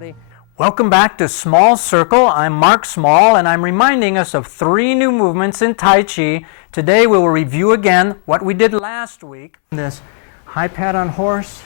everybody. Welcome back to Small Circle. I'm Mark Small, and I'm reminding us of 3 new movements in Tai Chi. Today we will review again what we did last week. This high pad on horse,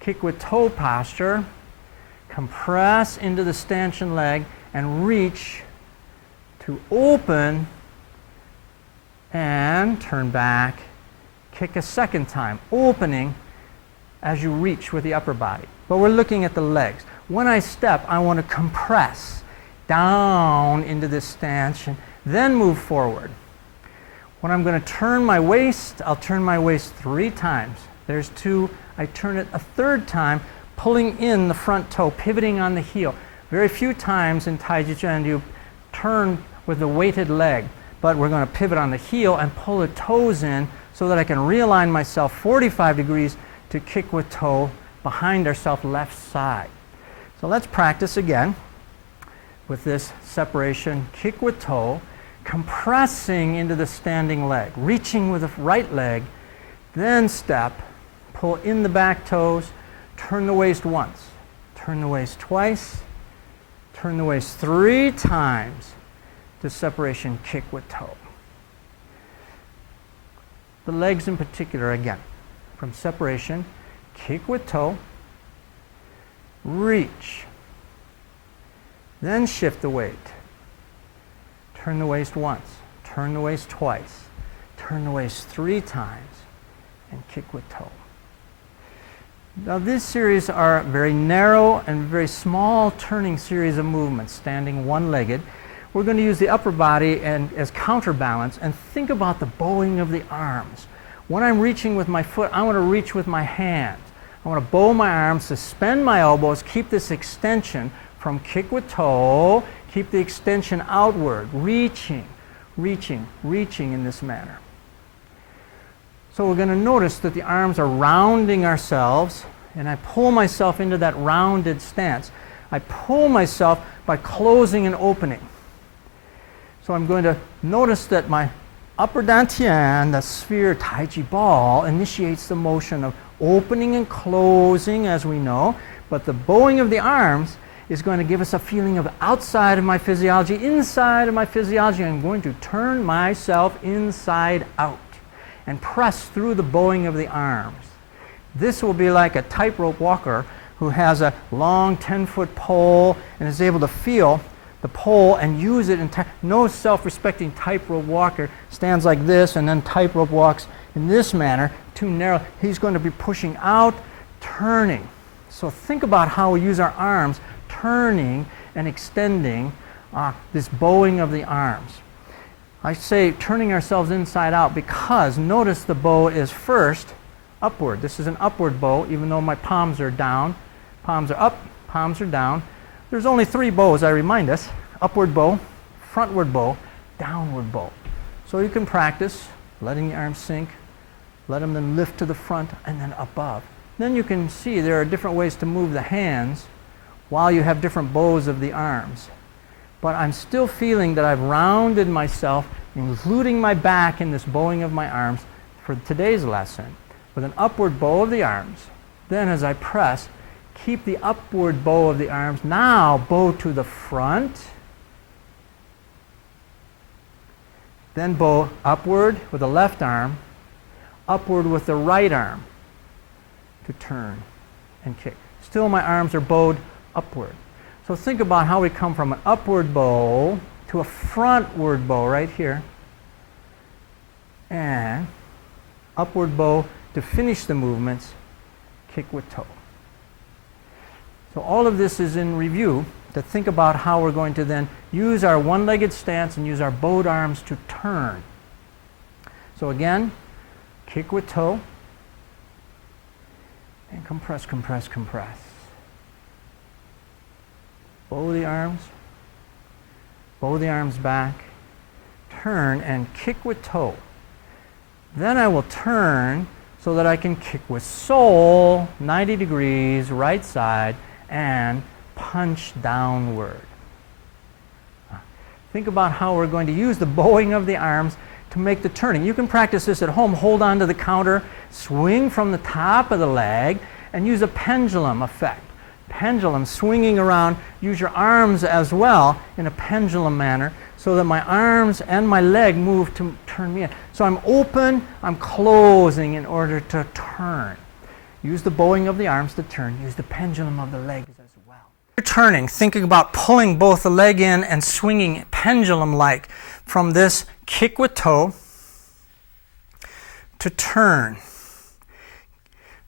kick with toe posture, compress into the stanchion leg, and reach to open and turn back. Kick a second time, opening as you reach with the upper body. But we're looking at the legs. When I step, I want to compress down into this stanchion, then move forward. When I'm going to turn my waist, I'll turn my waist 3 times. There's 2. I turn it a 3rd time, pulling in the front toe, pivoting on the heel. Very few times in Tai Chi Chuan do you turn with the weighted leg, but we're going to pivot on the heel and pull the toes in so that I can realign myself 45 degrees to kick with toe behind ourselves left side. So let's practice again with this separation, kick with toe, compressing into the standing leg, reaching with the right leg, then step, pull in the back toes, turn the waist once, turn the waist twice, turn the waist 3 times to separation, kick with toe. The legs in particular again, from separation, kick with toe, reach, then shift the weight. Turn the waist once, turn the waist twice, turn the waist 3 times, and kick with toe. Now this series are very narrow and very small turning series of movements, standing one-legged. We're going to use the upper body and as counterbalance and think about the bowing of the arms. When I'm reaching with my foot, I want to reach with my hands. I want to bow my arms, suspend my elbows, keep this extension from kick with toe, keep the extension outward, reaching, reaching, reaching in this manner. So we're going to notice that the arms are rounding ourselves, and I pull myself into that rounded stance. I pull myself by closing and opening. So I'm going to notice that my upper dantian, the sphere Tai Chi ball, initiates the motion of opening and closing, as we know, but the bowing of the arms is going to give us a feeling of outside of my physiology, inside of my physiology. I'm going to turn myself inside out and press through the bowing of the arms. This will be like a tightrope walker who has a long 10-foot pole and is able to feel the pole and use it. No self-respecting tightrope walker stands like this and then tightrope walks in this manner, too narrow. He's going to be pushing out, turning. So think about how we use our arms, turning and extending this bowing of the arms. I say turning ourselves inside out because notice the bow is first upward. This is an upward bow, even though my palms are down. Palms are up, palms are down. There's only 3 bows, I remind us. Upward bow, frontward bow, downward bow. So you can practice letting the arms sink, let them then lift to the front and then above. Then you can see there are different ways to move the hands while you have different bows of the arms. But I'm still feeling that I've rounded myself, including my back in this bowing of my arms for today's lesson with an upward bow of the arms. Then as I press, keep the upward bow of the arms. Now bow to the front. Then bow upward with the left arm, upward with the right arm to turn and kick. Still my arms are bowed upward. So think about how we come from an upward bow to a frontward bow right here, and upward bow to finish the movements, kick with toe. So all of this is in review to think about how we're going to then use our one-legged stance and use our bowed arms to turn. So again, kick with toe and compress, compress, compress. Bow the arms back, turn and kick with toe. Then I will turn so that I can kick with sole, 90 degrees, right side, and punch downward. Think about how we're going to use the bowing of the arms to make the turning. You can practice this at home. Hold on to the counter, swing from the top of the leg, and use a pendulum effect. pendulum, swinging around. Use your arms as well in a pendulum manner so that my arms and my leg move to turn me in. So I'm open, I'm closing in order to turn. Use the bowing of the arms to turn. Use the pendulum of the legs as well. You're turning, thinking about pulling both the leg in and swinging pendulum-like from this kick with toe to turn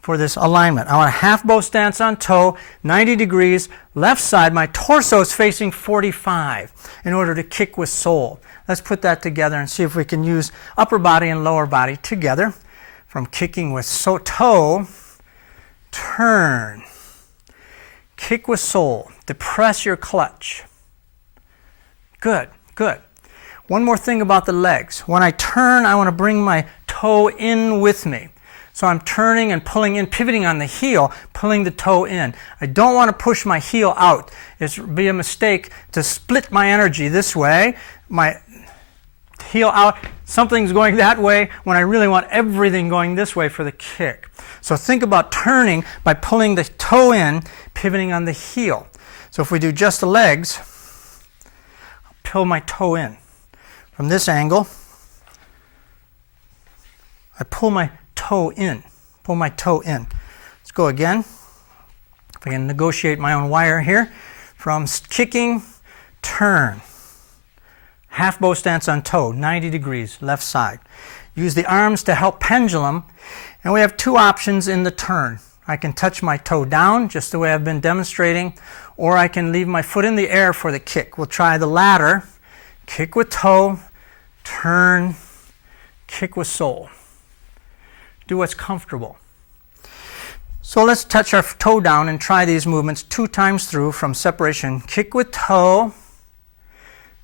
for this alignment. I want a half bow stance on toe, 90 degrees, left side. My torso is facing 45 in order to kick with soul. Let's put that together and see if we can use upper body and lower body together. From kicking with toe, turn, kick with soul, depress your clutch. Good, good. One more thing about the legs. When I turn, I want to bring my toe in with me. So I'm turning and pulling in, pivoting on the heel, pulling the toe in. I don't want to push my heel out. It would be a mistake to split my energy this way, my heel out, something's going that way when I really want everything going this way for the kick. So think about turning by pulling the toe in, pivoting on the heel. So if we do just the legs, I'll pull my toe in. From this angle, I pull my toe in. Pull my toe in. Let's go again. If I can negotiate my own wire here. From kicking, turn. Half bow stance on toe, 90 degrees, left side. Use the arms to help pendulum. And we have two options in the turn. I can touch my toe down, just the way I've been demonstrating, or I can leave my foot in the air for the kick. We'll try the latter. Kick with toe, turn, kick with soul. Do what's comfortable. So let's touch our toe down and try these movements 2 times through from separation. Kick with toe,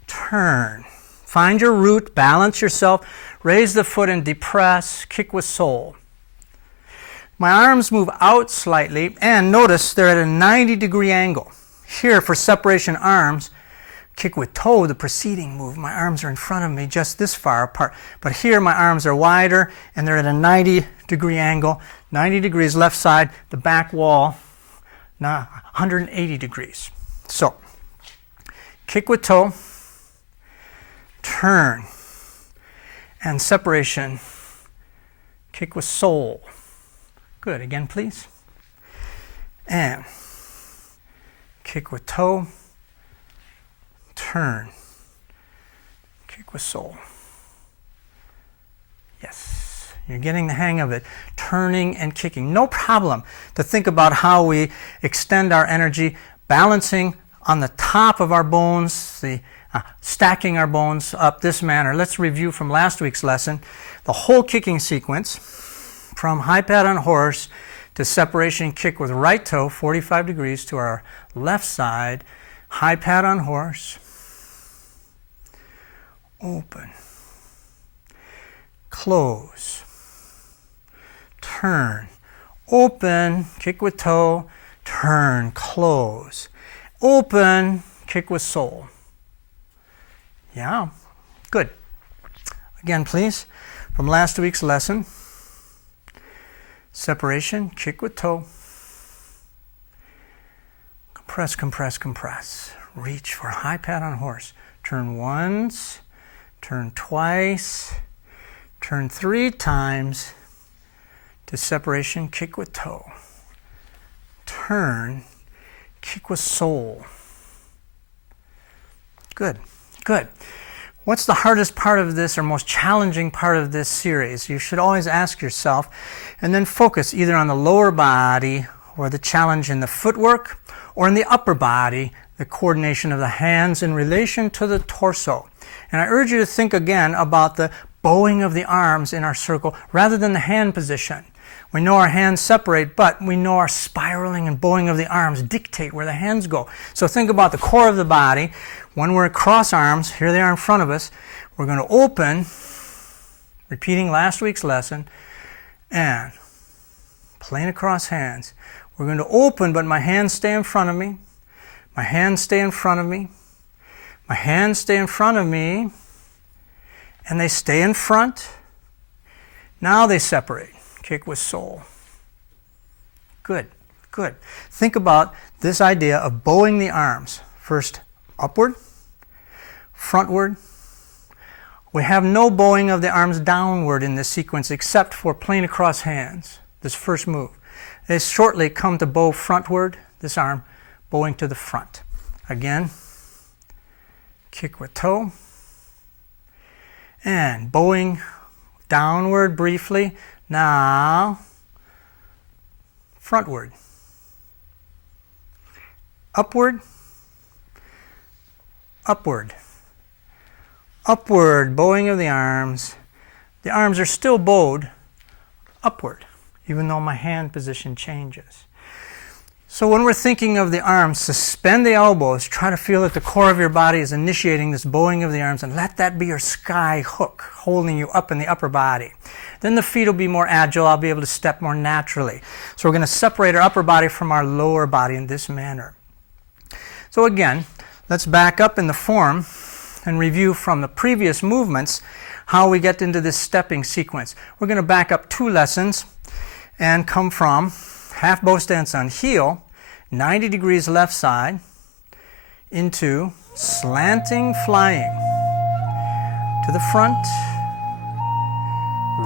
turn. Find your root, balance yourself, raise the foot and depress, kick with soul. My arms move out slightly and notice they're at a 90-degree angle. Here for separation arms, kick with toe, the preceding move, my arms are in front of me just this far apart. But here my arms are wider and they're at a 90-degree angle. 90 degrees left side, the back wall, now 180 degrees. So, kick with toe, turn, and separation, kick with soul. Good, again please. And kick with toe, turn, kick with soul. Yes, you're getting the hang of it. Turning and kicking. No problem to think about how we extend our energy, balancing on the top of our bones, stacking our bones up this manner. Let's review from last week's lesson. The whole kicking sequence from high pat on horse to separation kick with right toe, 45 degrees to our left side, high pat on horse, open, close, turn, open, kick with toe, turn, close, open, kick with soul. Yeah, good. Again, please, from last week's lesson, separation, kick with toe, compress, compress, compress, reach for high pat on horse, turn once, turn twice, turn 3 times to separation, kick with toe, turn, kick with soul. Good, good. What's the hardest part of this or most challenging part of this series? You should always ask yourself and then focus either on the lower body or the challenge in the footwork or in the upper body, the coordination of the hands in relation to the torso. And I urge you to think again about the bowing of the arms in our circle rather than the hand position. We know our hands separate, but we know our spiraling and bowing of the arms dictate where the hands go. So think about the core of the body. When we're across arms, here they are in front of us, we're going to open, repeating last week's lesson, and plane across hands. We're going to open, but my hands stay in front of me. My hands stay in front of me. My hands stay in front of me, and they stay in front. Now they separate. Kick with soul. Good, Good. Think about this idea of bowing the arms. First upward, frontward. We have no bowing of the arms downward in this sequence except for plane across hands, this first move. They shortly come to bow frontward, this arm bowing to the front. Again, kick with toe, and bowing downward briefly. Now, frontward. Upward, upward. Upward, bowing of the arms. The arms are still bowed upward, even though my hand position changes. So when we're thinking of the arms, suspend the elbows, try to feel that the core of your body is initiating this bowing of the arms, and let that be your sky hook, holding you up in the upper body. Then the feet will be more agile. I'll be able to step more naturally. So we're going to separate our upper body from our lower body in this manner. So again, let's back up in the form and review from the previous movements how we get into this stepping sequence. We're going to back up 2 lessons and come from half bow stance on heel, 90 degrees left side, into slanting flying. To the front,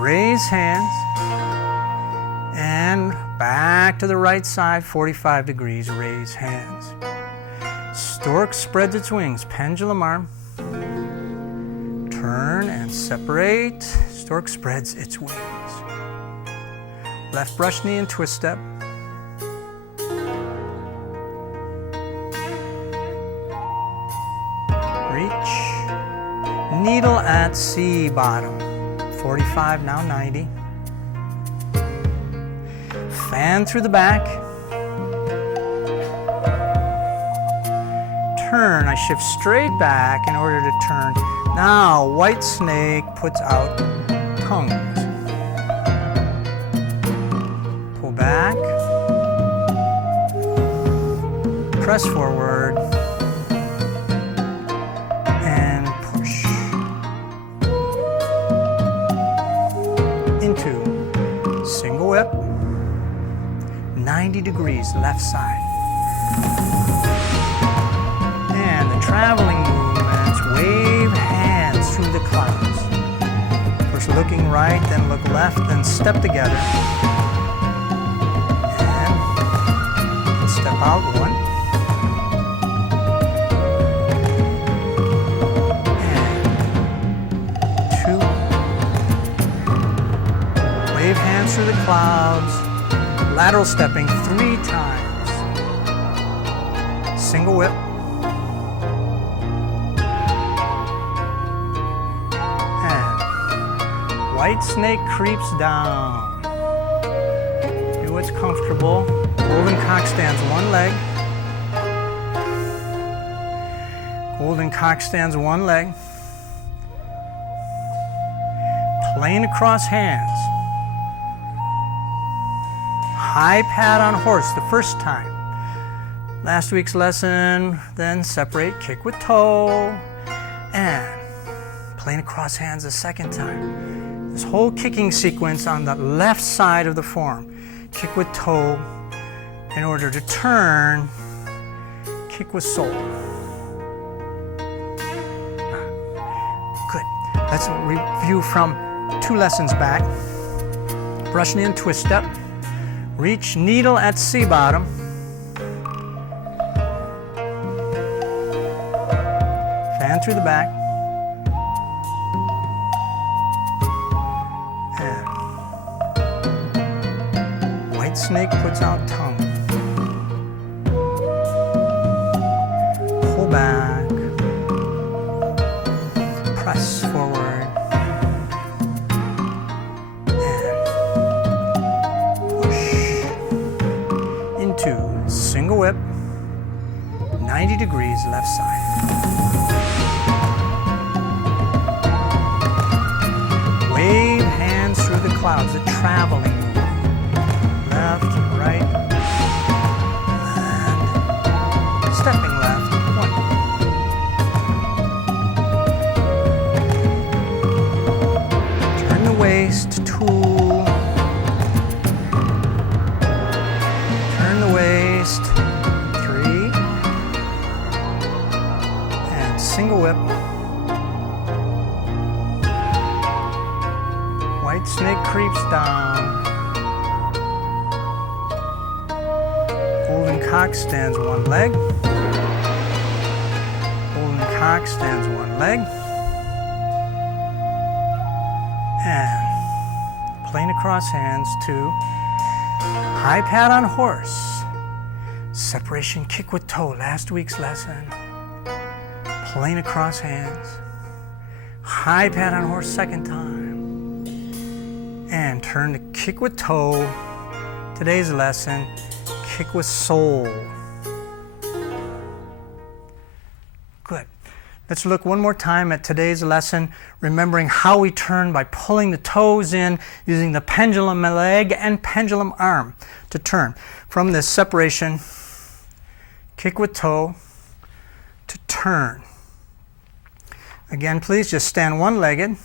raise hands, and back to the right side, 45 degrees, raise hands. Stork spreads its wings, pendulum arm. Turn and separate. Stork spreads its wings. Left brush knee and twist step. Reach. Needle at C bottom. 45, now 90. Fan through the back. Turn. I shift straight back in order to turn. Now, white snake puts out tongues. Pull back. Press forward. And push. Into single whip. 90 degrees left side. And the traveling movements, wave hands through the clouds. First looking right, then look left, then step together. And step out, 1. And 2. Wave hands through the clouds. Lateral stepping 3 times. Single whip. White snake creeps down. Do what's comfortable. Golden cock stands 1 leg. Golden cock stands 1 leg. Plane across hands. High pad on horse the first time. Last week's lesson, then separate, kick with toe, and plane across hands the second time. This whole kicking sequence on the left side of the form. Kick with toe in order to turn, kick with sole. Good. Let's review from 2 lessons back. Brush knee and twist step. Reach needle at C bottom. Fan through the back. Snake puts out tongue. Pull back. Press forward. And push. Into single whip. 90 degrees left side. Wave hands through the clouds, the traveling. Left, right, and stepping left, 1. Turn the waist, tool. Turn the waist. whip. White snake creeps down. Golden cock stands one leg. Golden cock stands one leg. And plane across hands to high pat on horse. Separation kick with toe, last week's lesson. Plane across hands. High pat on horse second time. And turn to kick with toe. Today's lesson, kick with sole. Good. Let's look one more time at today's lesson, remembering how we turn by pulling the toes in, using the pendulum leg and pendulum arm to turn. From this separation, kick with toe, to turn. Again, please just stand one-legged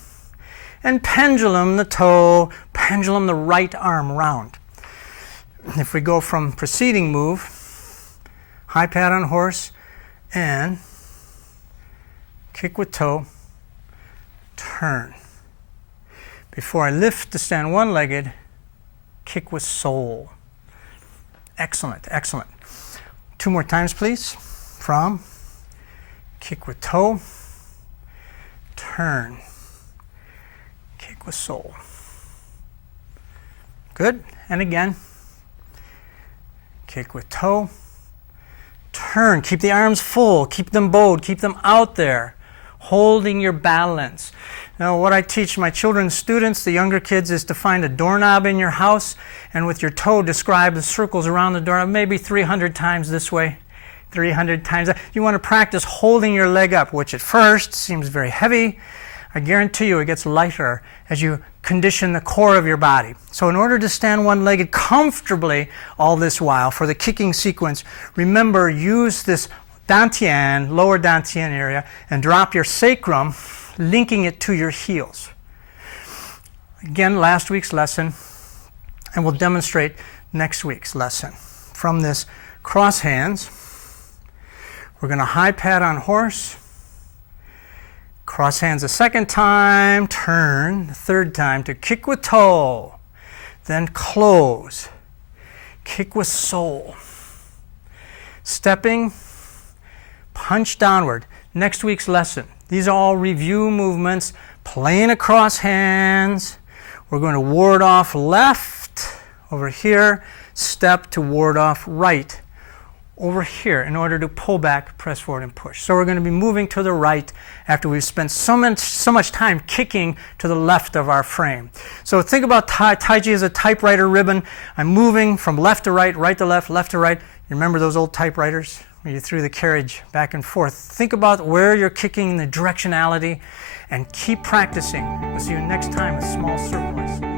and pendulum the toe, pendulum the right arm round. If we go from preceding move, high pat on horse, and kick with toe, turn. Before I lift to stand one-legged, kick with sole. Excellent, excellent. Two more times, please. From kick with toe, turn, kick with sole. Good. And again, kick with toe, turn. Keep the arms full, keep them bowed, keep them out there, holding your balance. Now, what I teach my children's students, the younger kids, is to find a doorknob in your house and with your toe describe the circles around the doorknob, maybe 300 times this way, 300 times that. You want to practice holding your leg up, which at first seems very heavy. I guarantee you it gets lighter as you condition the core of your body. So in order to stand one-legged comfortably all this while for the kicking sequence, remember, use this dantian, lower dantian area, and drop your sacrum, linking it to your heels. Again, last week's lesson, and we'll demonstrate next week's lesson. From this cross hands, we're going to high pat on horse, cross hands a second time, turn, the third time to kick with toe, then close, kick with sole, stepping, punch downward. Next week's lesson. These are all review movements, plane across hands. We're going to ward off left over here, step to ward off right over here in order to pull back, press forward, and push. So we're going to be moving to the right after we've spent so much time kicking to the left of our frame. So think about Tai Chi as a typewriter ribbon. I'm moving from left to right to left to right. You remember those old typewriters where you threw the carriage back and forth? Think about where you're kicking, the directionality, and keep practicing. We'll see you next time with small circles.